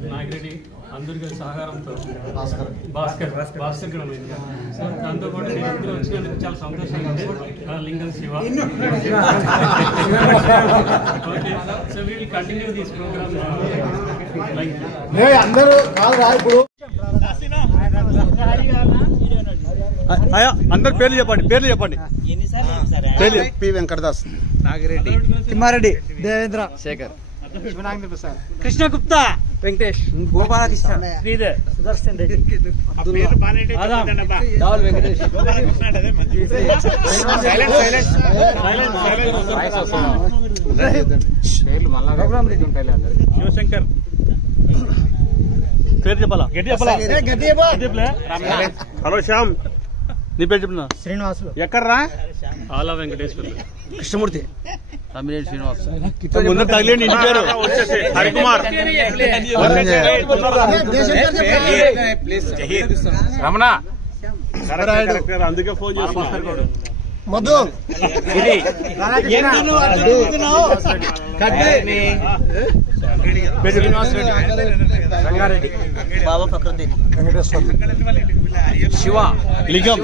నాగిరెడ్డి అందరికీ సహకారంతో భాస్కర్ సో దాంతోపాటు నేను ఇందులో వచ్చినందుకు చాలా సంతోషంగా ఉంది. Lingam Shiva okay. So we will continue this program అందరూ అందరు పేర్లు చెప్పండి పి వెంకటదాస్, నాగిరెడ్డి, తిమ్మారెడ్డి, దేవేంద్ర, శేఖర్, శివనాగేంద్ర ప్రసాద్, కృష్ణ గుప్తా, వెంకటేష్, గోపాలకృష్ణ, శ్రీధర్, సుదర్శన్ రెడ్డి, రాహుల్ వెంకటేష్, శివశంకర్. పేరు చెప్పాలా? హలో శ్యామ్, నీ పేరు చెప్పిన? శ్రీనివాసులు. ఎక్కడ్రా? ఆలా వెంకటేశ్వర్లు, కృష్ణమూర్తి, తమిళ శ్రీనివాస్. ముందు తగిలేండి ఇంటి పేరు. హరికుమార్, రమణ, అందుకే ఫోన్ చేస్తున్నారు. మధు, రంగారెడ్డి, బాబా ఫక్రుద్దీన్, శివ, లింగం,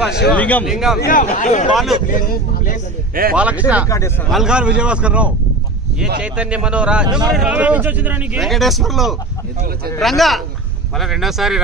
బాలకృష్ణ, మల్గార్ విజయభాస్కర్ రావు, ఏ చైతన్య మనోరాజ్, వెంకటేశ్వర్లు, రంగా. మళ్ళీ రెండోసారి